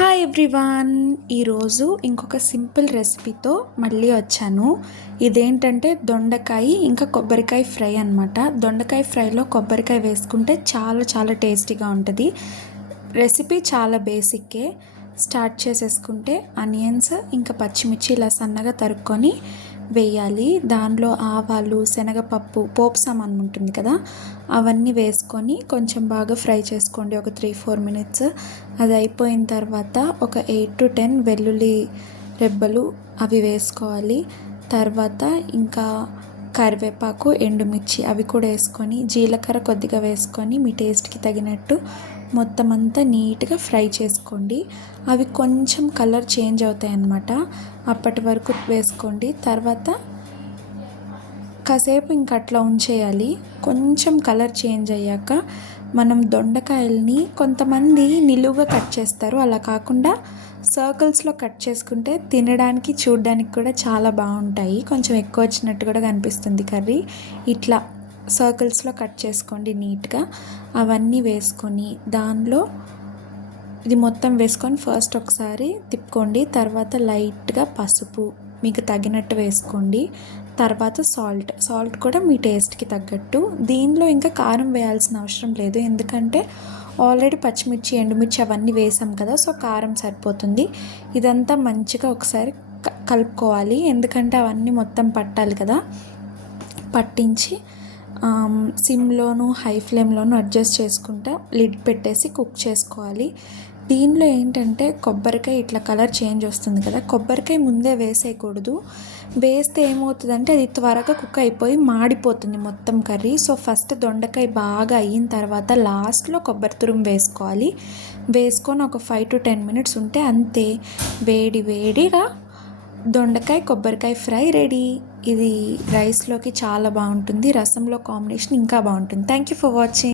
Hi everyone. ఈరోజు ఇంకొక simple రెసిపీతో మళ్ళీ వచ్చాను. ఇదేంటంటే దొండకాయ ఇంకా కొబ్బరికాయ ఫ్రై అనమాట. దొండకాయ ఫ్రైలో కొబ్బరికాయ వేసుకుంటే చాలా చాలా టేస్టీగా ఉంటుంది. రెసిపీ చాలా బేసిక్కే. స్టార్ట్ చేసేసుకుంటే ఆనియన్స్ ఇంకా పచ్చిమిర్చి ఇలా సన్నగా తరుక్కొని వేయాలి. దానిలో ఆవాలు, శనగపప్పు, పోపు సామాన్ ఉంటుంది కదా, అవన్నీ వేసుకొని కొంచెం బాగా ఫ్రై చేసుకోండి ఒక 3-4 మినిట్స్. అది అయిపోయిన తర్వాత ఒక 8 to 10 వెల్లుల్లి రెబ్బలు అవి వేసుకోవాలి. తర్వాత ఇంకా కరివేపాకు, ఎండుమిర్చి అవి కూడా వేసుకొని, జీలకర్ర కొద్దిగా వేసుకొని మీ టేస్ట్కి తగినట్టు మొత్తం అంతా నీట్గా ఫ్రై చేసుకోండి. అవి కొంచెం కలర్ చేంజ్ అవుతాయి అన్నమాట. అప్పటి వరకు వేసుకోండి. తర్వాత కాసేపు ఇంక అట్లా ఉంచేయాలి. కొంచెం కలర్ చేంజ్ అయ్యాక మనం దొండకాయల్ని కొంతమంది నిలువుగా కట్ చేస్తారు, అలా కాకుండా సర్కిల్స్లో కట్ చేసుకుంటే తినడానికి చూడడానికి కూడా చాలా బాగుంటాయి. కొంచెం ఎక్కువ వచ్చినట్టు కూడా కనిపిస్తుంది కర్రీ. ఇట్లా సర్కిల్స్లో కట్ చేసుకోండి నీట్గా. అవన్నీ వేసుకొని దానిలో ఇది మొత్తం వేసుకొని ఫస్ట్ ఒకసారి తిప్పుకోండి. తర్వాత లైట్గా పసుపు మీకు తగినట్టు వేసుకోండి. తర్వాత సాల్ట్ కూడా మీ టేస్ట్కి తగ్గట్టు. దీనిలో ఇంకా కారం వేయాల్సిన అవసరం లేదు, ఎందుకంటే ఆల్రెడీ పచ్చిమిర్చి, ఎండుమిర్చి అవన్నీ వేసాం కదా, సో కారం సరిపోతుంది. ఇదంతా మంచిగా ఒకసారి కలుపుకోవాలి, ఎందుకంటే అవన్నీ మొత్తం పట్టాలి కదా. పట్టించి సిమ్లోను హై ఫ్లేమ్లోను అడ్జస్ట్ చేసుకుంటా లిడ్ పెట్టేసి కుక్ చేసుకోవాలి. దీనిలో ఏంటంటే కొబ్బరికాయ ఇట్లా కలర్ చేంజ్ వస్తుంది కదా, కొబ్బరికాయ ముందే వేసేయకూడదు. వేస్తే ఏమవుతుందంటే అది త్వరగా కుక్ అయిపోయి మాడిపోతుంది మొత్తం కర్రీ. సో ఫస్ట్ దొండకాయ బాగా అయిన తర్వాత లాస్ట్లో కొబ్బరి తురుము వేసుకోవాలి. వేసుకొని ఒక 5 to 10 మినిట్స్ ఉంటే అంతే, వేడిగా దొండకాయ కొబ్బరికాయ ఫ్రై రెడీ. ఇది రైస్లోకి చాలా బాగుంటుంది, రసంలో కాంబినేషన్ ఇంకా బాగుంటుంది. Thank you for watching.